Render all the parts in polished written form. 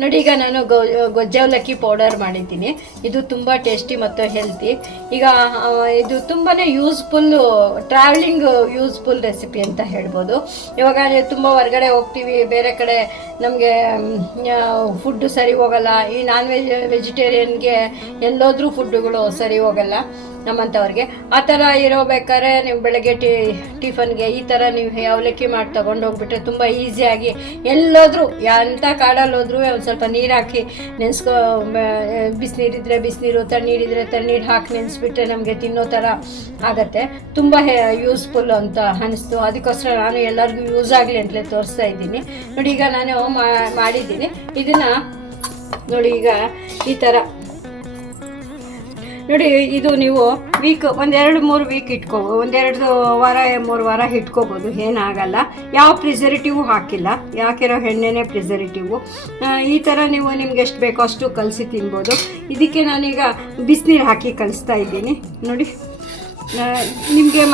ನೋಡಿ ಈಗ ನಾನು ಗೊಜ್ಜೆ ಅವಲಕ್ಕಿ ಪೌಡರ್ ಮಾಡಿದ್ದೀನಿ. ಇದು ತುಂಬ ಟೇಸ್ಟಿ ಮತ್ತು ಹೆಲ್ತಿ. ಈಗ ಇದು ತುಂಬಾ ಯೂಸ್ಫುಲ್, ಟ್ರಾವೆಲಿಂಗ್ ಯೂಸ್ಫುಲ್ ರೆಸಿಪಿ ಅಂತ ಹೇಳ್ಬೋದು. ಇವಾಗ ತುಂಬ ಹೊರಗಡೆ ಹೋಗ್ತೀವಿ, ಬೇರೆ ಕಡೆ ನಮಗೆ ಫುಡ್ಡು ಸರಿ ಹೋಗಲ್ಲ. ಈ ನಾನ್ ವೆಜಿಟೇರಿಯನ್ಗೆ ಎಲ್ಲೋದ್ರೂ ಫುಡ್ಡುಗಳು ಸರಿ ಹೋಗಲ್ಲ ನಮ್ಮಂಥವ್ರಿಗೆ. ಆ ಥರ ಇರೋಬೇಕಾದ್ರೆ ನೀವು ಬೆಳಗ್ಗೆ ಟಿಫನ್ಗೆ ಈ ಥರ ನೀವು ಅವಲಕ್ಕಿ ಮಾಡಿ ತೊಗೊಂಡು ಹೋಗ್ಬಿಟ್ರೆ ತುಂಬ ಈಸಿಯಾಗಿ ಎಲ್ಲೋದ್ರೂ ಎಂಥ ಕಾಡಲ್ಲೋದ್ರೂ ಒಂದು ಸ್ವಲ್ಪ ನೀರು ಹಾಕಿ ನೆನೆಸ್ಕೊ, ಬಿಸಿನೀರಿದ್ರೆ ಬಿಸಿನೀರು, ತಣ್ಣೀರಿದ್ರೆ ತಣ್ಣೀರು ಹಾಕಿ ನೆನೆಸ್ಬಿಟ್ರೆ ನಮಗೆ ತಿನ್ನೋ ಥರ ಆಗತ್ತೆ. ತುಂಬ ಯೂಸ್ಫುಲ್ ಅಂತ ಅನ್ನಿಸ್ತು. ಅದಕ್ಕೋಸ್ಕರ ನಾನು ಎಲ್ಲರಿಗೂ ಯೂಸ್ ಆಗಲಿ ಅಂತಲೇ ತೋರಿಸ್ತಾ ಇದ್ದೀನಿ. ನೋಡಿ ಈಗ ನಾನು ಮಾಡಿದ್ದೀನಿ ಇದನ್ನು. ನೋಡಿ ಈಗ ಈ ಥರ ನೋಡಿ, ಇದು ನೀವು ವೀಕ್ 1-2-3 ವೀಕ್ ಇಟ್ಕೋಬೋದು, 1-2 ವಾರ ಇಟ್ಕೋಬೋದು, ಏನಾಗಲ್ಲ. ಯಾವ ಪ್ರಿಸರ್ವೇಟಿವ್ ಹಾಕಿಲ್ಲ, ಯಾಕಿರೋ ಎಣ್ಣೆನೇ ಪ್ರಿಸರ್ವೇಟಿವು. ಈ ಥರ ನೀವು ನಿಮ್ಗೆ ಎಷ್ಟು ಬೇಕೋ ಅಷ್ಟು ಕಲಸಿ ತಿನ್ಬೋದು. ಇದಕ್ಕೆ ನಾನೀಗ ಬಿಸಿನೀರು ಹಾಕಿ ಕಲಿಸ್ತಾ ಇದ್ದೀನಿ. ನೋಡಿ, ನಿಮಗೆ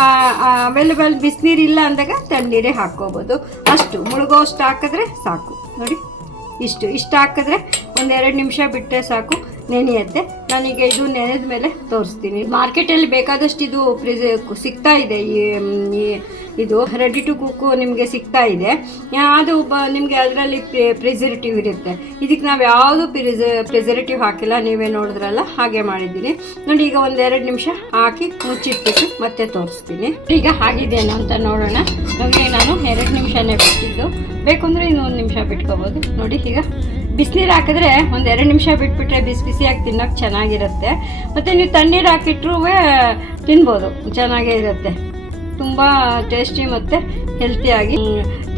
ಅವೈಲೇಬಲ್ ಬಿಸಿನೀರು ಇಲ್ಲ ಅಂದಾಗ ತಣ್ಣೀರೇ ಹಾಕ್ಕೋಬೋದು. ಅಷ್ಟು ಮುಳುಗೋಷ್ಟು ಹಾಕಿದ್ರೆ ಸಾಕು. ನೋಡಿ, ಇಷ್ಟು ಹಾಕಿದ್ರೆ 1-2 ನಿಮಿಷ ಬಿಟ್ಟರೆ ಸಾಕು, ನೆನೆಯುತ್ತೆ. ನಾನೀಗ ಇದು ನೆನೆದ ಮೇಲೆ ತೋರಿಸ್ತೀನಿ. ಮಾರ್ಕೆಟಲ್ಲಿ ಬೇಕಾದಷ್ಟು ಇದು ಸಿಗ್ತಾ ಇದೆ. ಇದು ರೆಡಿ ಟು ಕುಕ್ಕು ನಿಮಗೆ ಸಿಗ್ತಾ ಇದೆ. ಅದು ನಿಮಗೆ ಅದರಲ್ಲಿ ಪ್ರಿಸರ್ವೇಟಿವ್ ಇರುತ್ತೆ. ಇದಕ್ಕೆ ನಾವು ಯಾವುದು ಪ್ರಿಸರ್ವೇಟಿವ್ ಹಾಕಿಲ್ಲ, ನೀವೇ ನೋಡಿದ್ರಲ್ಲ ಹಾಗೆ ಮಾಡಿದ್ದೀನಿ. ನೋಡಿ, ಈಗ 1-2 ನಿಮಿಷ ಹಾಕಿ ಮುಚ್ಚಿಟ್ಬಿಟ್ಟು ಮತ್ತೆ ತೋರಿಸ್ತೀನಿ. ಈಗ ಆಗಿದೆಯೇನೋ ಅಂತ ನೋಡೋಣ. ನಮಗೆ ನಾನು 2 ನಿಮಿಷನೇ ಬಿಟ್ಟಿದ್ದು, ಬೇಕು ಅಂದರೆ ಇನ್ನೂ 1 ನಿಮಿಷ ಬಿಟ್ಕೋಬೋದು. ನೋಡಿ, ಈಗ ಬಿಸಿನೀರು ಹಾಕಿದ್ರೆ 1-2 ನಿಮಿಷ ಬಿಟ್ಬಿಟ್ರೆ ಬಿಸಿಯಾಗಿ ತಿನ್ನೋಕೆ ಚೆನ್ನಾಗಿರುತ್ತೆ. ಮತ್ತು ನೀವು ತಣ್ಣೀರು ಹಾಕಿಟ್ರೂ ತಿನ್ಬೋದು, ಚೆನ್ನಾಗೇ ಇರುತ್ತೆ. ತುಂಬ ಟೇಸ್ಟಿ ಮತ್ತು ಹೆಲ್ತಿಯಾಗಿ.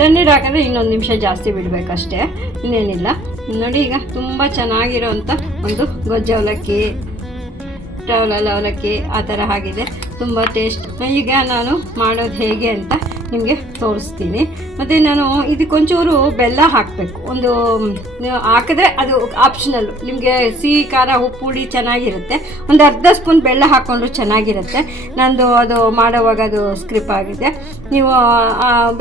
ತಣ್ಣೀರು ಹಾಕಿದ್ರೆ ಇನ್ನೊಂದು ನಿಮಿಷ ಜಾಸ್ತಿ ಬಿಡಬೇಕಷ್ಟೇ, ಇನ್ನೇನಿಲ್ಲ. ನೋಡಿ, ಈಗ ತುಂಬ ಚೆನ್ನಾಗಿರೋವಂಥ ಒಂದು ಗೊಜ್ಜೆ ಅವಲಕ್ಕಿ, ಅವಲಕ್ಕಿ ಆ ಥರ ಆಗಿದೆ. ತುಂಬ ಟೇಸ್ಟ್. ಈಗ ನಾನು ಮಾಡೋದು ಹೇಗೆ ಅಂತ ನಿಮಗೆ ತೋರಿಸ್ತೀನಿ. ಮತ್ತು ನಾನು ಇದಕ್ಕೊಂಚೂರು ಬೆಲ್ಲ ಹಾಕಬೇಕು. ಒಂದು ಹಾಕಿದ್ರೆ ಅದು ಆಪ್ಷನಲ್ಲು, ನಿಮಗೆ ಸಿಹಿ ಖಾರ ಉಪ್ಪು ಹುಳಿ ಚೆನ್ನಾಗಿರುತ್ತೆ. ಒಂದು ಅರ್ಧ ಸ್ಪೂನ್ ಬೆಲ್ಲ ಹಾಕ್ಕೊಂಡ್ರು ಚೆನ್ನಾಗಿರುತ್ತೆ. ನಂದು ಅದು ಮಾಡೋವಾಗ ಅದು ಸ್ಕ್ರಿಪ್ ಆಗಿದೆ. ನೀವು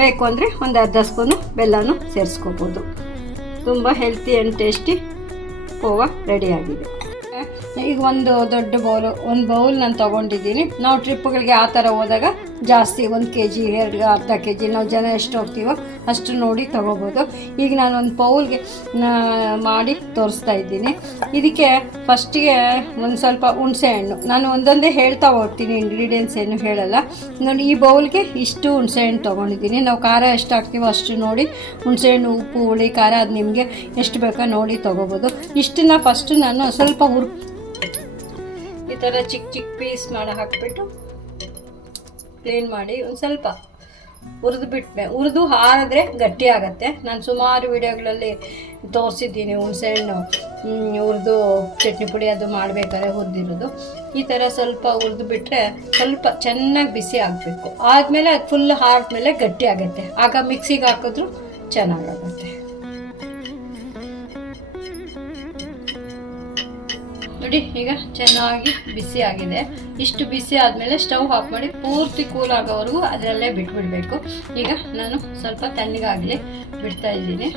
ಬೇಕು ಅಂದರೆ ಒಂದು ಅರ್ಧ ಸ್ಪೂನು ಬೆಲ್ಲನೂ ಸೇರಿಸ್ಕೋಬೋದು. ತುಂಬ ಹೆಲ್ತಿ ಆ್ಯಂಡ್ ಟೇಸ್ಟಿ ಕೋವಾ ರೆಡಿಯಾಗಿದೆ. ಈಗ ಒಂದು ದೊಡ್ಡ ಬೌಲ್ ನಾನು ತೊಗೊಂಡಿದ್ದೀನಿ. ನಾವು ಟ್ರಿಪ್ಗಳಿಗೆ ಆ ಥರ ಹೋದಾಗ ಜಾಸ್ತಿ 1 kg, ಅರ್ಧ kg ನಾವು ಜನ ಎಷ್ಟು ಹೋಗ್ತೀವೋ ಅಷ್ಟು ನೋಡಿ ತೊಗೋಬೋದು. ಈಗ ನಾನು ಒಂದು ಬೌಲ್ಗೆ ಮಾಡಿ ತೋರಿಸ್ತಾ ಇದ್ದೀನಿ. ಇದಕ್ಕೆ ಫಸ್ಟಿಗೆ ಒಂದು ಸ್ವಲ್ಪ ಹುಣಸೆಹಣ್ಣು, ನಾನು ಒಂದೊಂದೇ ಹೇಳ್ತಾ ಹೋಗ್ತೀನಿ, ಇಂಗ್ರೀಡಿಯೆಂಟ್ಸ್ ಏನು ಹೇಳಲ್ಲ. ನೋಡಿ, ಈ ಬೌಲ್ಗೆ ಇಷ್ಟು ಹುಣಸೆಹಣ್ಣು ತೊಗೊಂಡಿದ್ದೀನಿ. ನಾವು ಖಾರ ಎಷ್ಟು ಹಾಕ್ತೀವೋ ಅಷ್ಟು ನೋಡಿ ಹುಣಸೆಹಣ್ಣು, ಉಪ್ಪು, ಹುಳಿ, ಖಾರ ಅದು ನಿಮಗೆ ಎಷ್ಟು ಬೇಕೋ ನೋಡಿ ತೊಗೋಬೋದು. ಇಷ್ಟನ್ನ ಫಸ್ಟು ನಾನು ಸ್ವಲ್ಪ ಈ ಥರ ಚಿಕ್ಕ ಪೀಸ್ ಮಾಡಿ ಹಾಕಿಬಿಟ್ಟು ಕ್ಲೀನ್ ಮಾಡಿ ಒಂದು ಸ್ವಲ್ಪ ಹುರಿದು ಆರಿದ್ರೆ ಗಟ್ಟಿ ಆಗುತ್ತೆ. ನಾನು ಸುಮಾರು ವಿಡಿಯೋಗಳಲ್ಲಿ ತೋರಿಸಿದ್ದೀನಿ ಹುಣಸೆಹಣ್ಣು ಹುರಿದು ಚಟ್ನಿ ಪುಡಿ ಅದು ಮಾಡಬೇಕಾದ್ರೆ ಹುರಿದಿರೋದು. ಈ ಥರ ಸ್ವಲ್ಪ ಹುರಿದು ಬಿಟ್ಟರೆ ಸ್ವಲ್ಪ ಚೆನ್ನಾಗಿ ಬಿಸಿ ಆಗಬೇಕು. ಆದಮೇಲೆ ಅದು ಫುಲ್ ಆರಿದ್ಮೇಲೆ ಗಟ್ಟಿ ಆಗುತ್ತೆ. ಆಗ ಮಿಕ್ಸಿಗೆ ಹಾಕಿದ್ರೂ ಚೆನ್ನಾಗಾಗುತ್ತೆ. ನೋಡಿ, ಈಗ ಚೆನ್ನಾಗಿ ಬಿಸಿ ಆಗಿದೆ. ಇಷ್ಟು ಬಿಸಿ ಆದಮೇಲೆ ಸ್ಟವ್ ಆಫ್ ಮಾಡಿ ಪೂರ್ತಿ ಕೂಲ್ ಆಗೋವರೆಗೂ ಅದರಲ್ಲೇ ಬಿಟ್ಬಿಡಬೇಕು. ಈಗ ನಾನು ಸ್ವಲ್ಪ ತಣ್ಣಗಾಗಲಿ ಬಿಡ್ತಾ ಇದ್ದೀನಿ.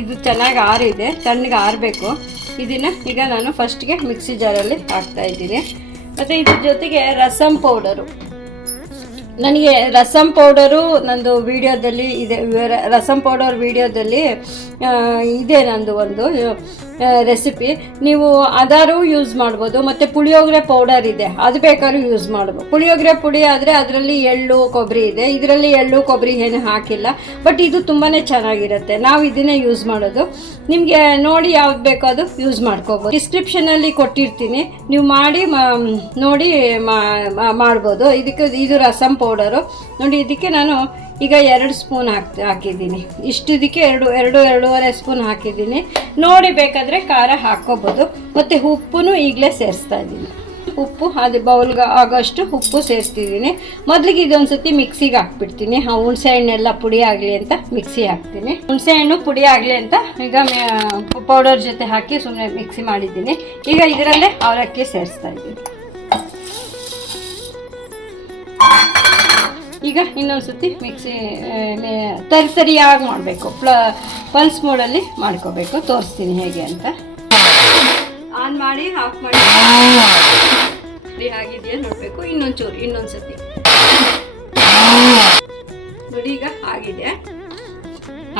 ಇದು ಚೆನ್ನಾಗಿ ಆರಿದೆ, ತಣ್ಣಗೆ ಆರಬೇಕು. ಇದನ್ನು ಈಗ ನಾನು ಫಸ್ಟ್ಗೆ ಮಿಕ್ಸಿ ಜಾರಲ್ಲಿ ಹಾಕ್ತಾ ಇದ್ದೀನಿ. ಮತ್ತು ಇದ್ರ ಜೊತೆಗೆ ರಸಮ್ ಪೌಡರು, ನನಗೆ ರಸಮ್ ಪೌಡರು ನಂದು ವಿಡಿಯೋದಲ್ಲಿ ಇದೆ. ರಸಮ್ ಪೌಡರ್ ವಿಡಿಯೋದಲ್ಲಿ ಇದೆ ನಂದು ಒಂದು ರೆಸಿಪಿ. ನೀವು ಅದಾರು ಯೂಸ್ ಮಾಡ್ಬೋದು. ಮತ್ತು ಪುಳಿಯೋಗರೆ ಪೌಡರ್ ಇದೆ, ಅದು ಬೇಕಾದ್ರೂ ಯೂಸ್ ಮಾಡ್ಬೋದು. ಪುಳಿಯೋಗರೆ ಪುಡಿ ಆದರೆ ಅದರಲ್ಲಿ ಎಳ್ಳು ಕೊಬ್ಬರಿ ಇದೆ, ಇದರಲ್ಲಿ ಎಳ್ಳು ಕೊಬ್ಬರಿ ಏನು ಹಾಕಿಲ್ಲ. ಬಟ್ ಇದು ತುಂಬಾ ಚೆನ್ನಾಗಿರುತ್ತೆ. ನಾವು ಇದನ್ನೇ ಯೂಸ್ ಮಾಡೋದು. ನಿಮಗೆ ನೋಡಿ ಯಾವ್ದು ಬೇಕೋ ಅದು ಯೂಸ್ ಮಾಡ್ಕೋಬೋದು. ಡಿಸ್ಕ್ರಿಪ್ಷನಲ್ಲಿ ಕೊಟ್ಟಿರ್ತೀನಿ, ನೀವು ಮಾಡಿ ನೋಡಿ ಮಾಡ್ಬೋದು. ಇದು ರಸಮ್ ಪೌಡರು. ನೋಡಿ, ಇದಕ್ಕೆ ನಾನು ಈಗ 2 ಸ್ಪೂನ್ ಹಾಕಿದ್ದೀನಿ. ಇದಕ್ಕೆ 2-2.5 ಸ್ಪೂನ್ ಹಾಕಿದ್ದೀನಿ. ನೋಡಿ ಬೇಕಾದರೆ ಖಾರ ಹಾಕ್ಕೋಬೋದು. ಮತ್ತು ಉಪ್ಪು ಈಗಲೇ ಸೇರಿಸ್ತಾ ಇದ್ದೀನಿ. ಉಪ್ಪು ಅದು ಬೌಲ್ಗೆ ಆಗೋಷ್ಟು ಉಪ್ಪು ಸೇರಿಸ್ತಿದ್ದೀನಿ. ಮೊದಲಿಗೆ ಇದೊಂದು ಸತಿ ಮಿಕ್ಸಿಗೆ ಹಾಕ್ಬಿಡ್ತೀನಿ. ಹುಣಸೆ ಹಣ್ಣೆಲ್ಲ ಪುಡಿ ಆಗಲಿ ಅಂತ ಮಿಕ್ಸಿ ಹಾಕ್ತೀನಿ. ಹುಣಸೆ ಹಣ್ಣು ಪುಡಿ ಆಗಲಿ ಅಂತ ಈಗ ಪೌಡರ್ ಜೊತೆ ಹಾಕಿ ಸುಮ್ಮನೆ ಮಿಕ್ಸಿ ಮಾಡಿದ್ದೀನಿ. ಈಗ ಇದರಲ್ಲೇ ಅವಲಕ್ಕಿ ಸೇರಿಸ್ತಾ ಇದ್ದೀನಿ. ಈಗ ಇನ್ನೊಂದು ಸತಿ ಮಿಕ್ಸಿ ತರಿಯಾಗಿ ಮಾಡಬೇಕು. ಪಲ್ಸ್ ಮೋಡಲ್ಲಿ ಮಾಡ್ಕೋಬೇಕು. ತೋರಿಸ್ತೀನಿ ಹೇಗೆ ಅಂತ. ಆನ್ ಮಾಡಿ ಆಫ್ ಮಾಡಿ ಆಗಿದೆಯಾ ನೋಡಬೇಕು. ಇನ್ನೊಂದು ಸತಿ ನೋಡಿ. ಈಗ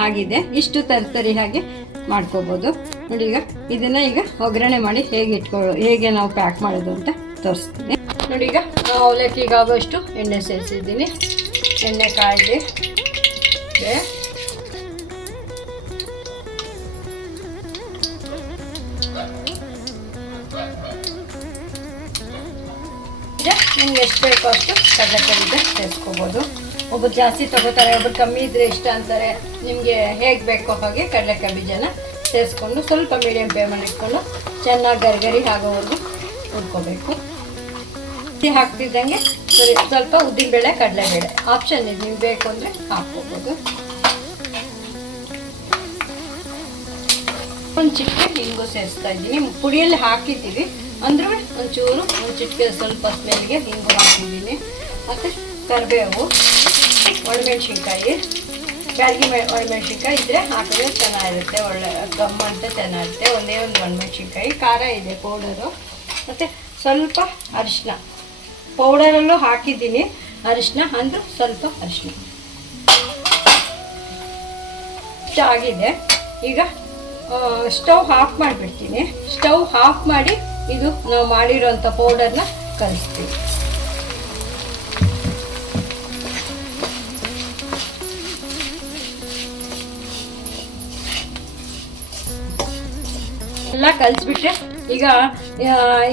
ಆಗಿದೆ. ಇಷ್ಟು ತರಿ ಹಾಗೆ ಮಾಡ್ಕೋಬೋದು ನೋಡಿ. ಇದನ್ನು ಈಗ ಒಗ್ಗರಣೆ ಮಾಡಿ ಹೇಗೆ ನಾವು ಪ್ಯಾಕ್ ಮಾಡೋದು ಅಂತ ತೋರಿಸ್ತೀನಿ ನೋಡಿ. ಈಗ ಅವಲಕ್ಕಿಗೆ ಆಗೋಷ್ಟು ಎಣ್ಣೆ ಸೇರಿಸಿದ್ದೀನಿ. ಎಣ್ಣೆ ಕಾಯ್ದೆ ನಿಮ್ಗೆ ಎಷ್ಟು ಬೇಕೋ ಅಷ್ಟು ಕಡಲೆಕಾಯಿ ಬೀಜ ಸೇರಿಸ್ಕೋಬೋದು. ಒಬ್ಬರು ಜಾಸ್ತಿ ತೊಗೋತಾರೆ, ಒಬ್ಬರು ಕಮ್ಮಿ ಇದ್ರೆ ಇಷ್ಟ ಅಂತಾರೆ. ನಿಮಗೆ ಹೇಗೆ ಬೇಕೋ ಹಾಗೆ ಕಡಲೆಕಾಯಿ ಬೀಜನ ಸೇರಿಸ್ಕೊಂಡು ಸ್ವಲ್ಪ ಮೀಡಿಯಮ್ ಫ್ಲೇಮಲ್ಲಿ ಇಟ್ಕೊಂಡು ಚೆನ್ನಾಗಿ ಗರಿಗರಿ ಆಗೋವರೆಗೂ ಹುರ್ಕೋಬೇಕು. ಹಾಕ್ತಿದ್ದಂಗೆ ಸ್ವಲ್ಪ ಉದ್ದಿನಬೇಳೆ ಕಡಲೆಬೇಳೆ ಆಪ್ಷನ್ ಇದೆ, ನೀವು ಬೇಕು ಅಂದರೆ ಹಾಕ್ಕೋಬೋದು. ಒಂದು ಚಿಟಿಕೆ ಹಿಂಗು ಸೇರಿಸ್ತಾ ಇದ್ದೀನಿ. ಪುಡಿಯಲ್ಲಿ ಹಾಕಿದ್ದೀವಿ ಅಂದ್ರೂ ಒಂದು ಚಿಟಿಕೆ ಸ್ವಲ್ಪ ಸ್ಮೆಲ್ಗೆ ಹಿಂಗು ಹಾಕಿದ್ದೀನಿ. ಮತ್ತು ಕರಿಬೇವು, ಒಣಮೆಣ್ಸಿನ್ಕಾಯಿ, ಬ್ಯಾಡಗಿ ಒಣಮೆಣ್ಸಿನ್ಕಾಯಿ ಇದ್ದರೆ ಹಾಕಿದ್ರೆ ಚೆನ್ನಾಗಿರುತ್ತೆ. ಒಳ್ಳೆ ಗಮ್ಮ ಅಂತ ಚೆನ್ನಾಗಿರುತ್ತೆ. ಒಂದೇ ಒಂದು ಒಣಮೆಣ್ಸಿನ್ಕಾಯಿ, ಖಾರ ಇದೆ ಪೌಡರು, ಮತ್ತು ಸ್ವಲ್ಪ ಅರಿಶಿನ ಪೌಡರಲ್ಲೂ ಹಾಕಿದ್ದೀನಿ. ಅರಿಶಿನ ಅಂದರೂ ಸ್ವಲ್ಪ ಅರಿಶಿನ ಇಷ್ಟ ಆಗಿದೆ. ಈಗ ಸ್ಟವ್ ಆಫ್ ಮಾಡಿಬಿಡ್ತೀನಿ. ಸ್ಟವ್ ಆಫ್ ಮಾಡಿ ಇದು ನಾವು ಮಾಡಿರೋಂಥ ಪೌಡರ್ನ ಕಲಿಸ್ತೀವಿ. ಎಲ್ಲ ಕಲಿಸ್ಬಿಟ್ರೆ ಈಗ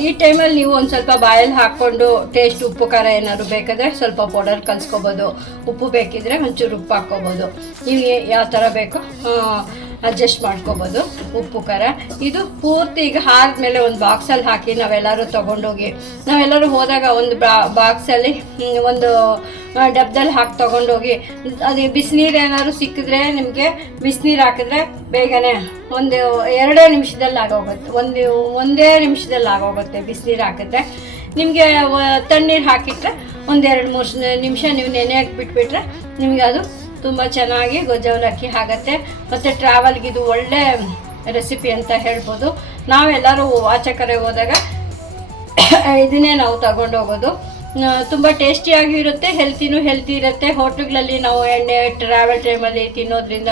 ಈ ಟೈಮಲ್ಲಿ ನೀವು ಒಂದು ಸ್ವಲ್ಪ ಬಾಯಲ್ಲಿ ಹಾಕ್ಕೊಂಡು ಟೇಸ್ಟ್ ಉಪ್ಪು ಖಾರ ಏನಾದ್ರು ಬೇಕಾದರೆ ಸ್ವಲ್ಪ ಪೌಡರ್ ಕಲಿಸ್ಕೋಬೋದು. ಉಪ್ಪು ಬೇಕಿದ್ರೆ ಒಂಚೂರು ಉಪ್ಪು ಹಾಕ್ಕೋಬೋದು. ನಿಮಗೆ ಯಾವ ಥರ ಬೇಕೋ ಅಡ್ಜಸ್ಟ್ ಮಾಡ್ಕೋಬೋದು ಉಪ್ಪು ಖಾರ. ಇದು ಪೂರ್ತಿ ಈಗ ಆದಮೇಲೆ ಒಂದು ಬಾಕ್ಸಲ್ಲಿ ಹಾಕಿ ನಾವೆಲ್ಲರೂ ತೊಗೊಂಡೋಗಿ, ನಾವೆಲ್ಲರೂ ಹೋದಾಗ ಒಂದು ಬಾಕ್ಸಲ್ಲಿ ಒಂದು ಡಬ್ಬದಲ್ಲಿ ಹಾಕಿ ತೊಗೊಂಡೋಗಿ, ಅದು ಬಿಸಿನೀರು ಏನಾದ್ರು ಸಿಕ್ಕಿದ್ರೆ ನಿಮಗೆ ಬಿಸಿನೀರು ಹಾಕಿದ್ರೆ ಬೇಗನೆ ಒಂದು 2 ನಿಮಿಷದಲ್ಲಿ ಆಗೋಗುತ್ತೆ. ಒಂದೇ ನಿಮಿಷದಲ್ಲಿ ಆಗೋಗುತ್ತೆ. ಬಿಸಿನೀರು ಹಾಕಿದ್ರೆ ನಿಮಗೆ ತಣ್ಣೀರು ಹಾಕಿಟ್ರೆ ಒಂದು 2-3 ನಿಮಿಷ ನೀವು ನೆನೆ ಹಾಕಿಬಿಟ್ಬಿಟ್ರೆ ನಿಮಗೆ ಅದು ತುಂಬ ಚೆನ್ನಾಗಿ ಗೊಜ್ಜು ಅವಲಕ್ಕಿ ಆಗುತ್ತೆ. ಮತ್ತು ಟ್ರಾವೆಲ್ಗೆ ಇದು ಒಳ್ಳೆ ರೆಸಿಪಿ ಅಂತ ಹೇಳ್ಬೋದು. ನಾವೆಲ್ಲರೂ ಆಚೆ ಹೋದಾಗ ಇದನ್ನೇ ನಾವು ತಗೊಂಡೋಗೋದು. ತುಂಬ ಟೇಸ್ಟಿಯಾಗಿ ಇರುತ್ತೆ, ಹೆಲ್ತಿ ಇರುತ್ತೆ. ಹೋಟ್ಲುಗಳಲ್ಲಿ ನಾವು ಎಣ್ಣೆ ಟ್ರಾವೆಲ್ ಟೈಮಲ್ಲಿ ತಿನ್ನೋದ್ರಿಂದ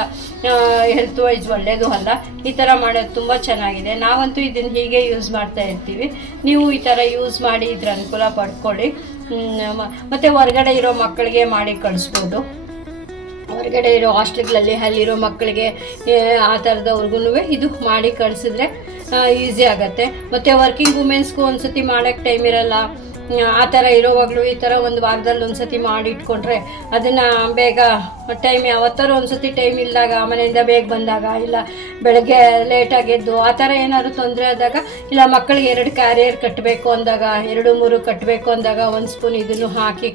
ಹೆಲ್ತ್ ವೈಸ್ ಒಳ್ಳೆಯದು ಅಲ್ಲ. ಈ ಥರ ಮಾಡೋದು ತುಂಬ ಚೆನ್ನಾಗಿದೆ. ನಾವಂತೂ ಇದನ್ನು ಹೀಗೆ ಯೂಸ್ ಮಾಡ್ತಾ ಇರ್ತೀವಿ. ನೀವು ಈ ಥರ ಯೂಸ್ ಮಾಡಿ ಇದ್ರ ಅನುಕೂಲ ಪಡ್ಕೊಳ್ಳಿ. ಮತ್ತು ಹೊರಗಡೆ ಇರೋ ಮಕ್ಕಳಿಗೆ ಮಾಡಿ ಕಳಿಸ್ಬೋದು. ಹೊರಗಡೆ ಇರೋ ಹಾಸ್ಟೆಲ್ಗಳಲ್ಲಿ ಅಲ್ಲಿರೋ ಮಕ್ಕಳಿಗೆ ಆ ಥರದವ್ರಿಗೂ ಇದು ಮಾಡಿ ಕಳಿಸಿದ್ರೆ ಈಸಿ ಆಗುತ್ತೆ. ಮತ್ತು ವರ್ಕಿಂಗ್ ವುಮೆನ್ಸ್ಗೂ ಒಂದು ಸತಿ ಮಾಡೋಕ್ಕೆ ಟೈಮ್ ಇರಲ್ಲ. ಆ ಥರ ಇರೋವಾಗಲೂ ಈ ಥರ ಒಂದು ವಾರದಲ್ಲಿ ಒಂದು ಸತಿ ಮಾಡಿ ಇಟ್ಕೊಂಡ್ರೆ ಅದನ್ನು ಬೇಗ ಟೈಮ್ ಯಾವತ್ತಾರು ಒಂದು ಸತಿ ಟೈಮ್ ಇಲ್ಲದಾಗ, ಮನೆಯಿಂದ ಬೇಗ ಬಂದಾಗ, ಇಲ್ಲ ಬೆಳಗ್ಗೆ ಲೇಟಾಗಿ ಎದ್ದು ಆ ಥರ ಏನಾದ್ರು ತೊಂದರೆ ಆದಾಗ, ಇಲ್ಲ ಮಕ್ಕಳಿಗೆ 2 ಕ್ಯಾರಿಯರ್ ಕಟ್ಟಬೇಕು ಅಂದಾಗ, 2-3 ಕಟ್ಟಬೇಕು ಅಂದಾಗ 1 ಸ್ಪೂನ್ ಇದನ್ನು ಹಾಕಿ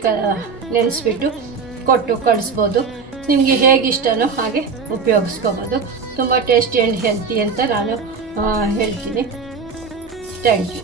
ನೆನೆಸ್ಬಿಟ್ಟು ಕೊಟ್ಟು ಕಳಿಸ್ಬೋದು. ನಿಮಗೆ ಹೇಗೆ ಇಷ್ಟನೋ ಹಾಗೆ ಉಪಯೋಗಿಸ್ಕೋಬೋದು. ತುಂಬ ಟೇಸ್ಟಿ ಆ್ಯಂಡ್ ಹೆಲ್ತಿ ಅಂತ ನಾನು ಹೇಳ್ತೀನಿ. Thank you.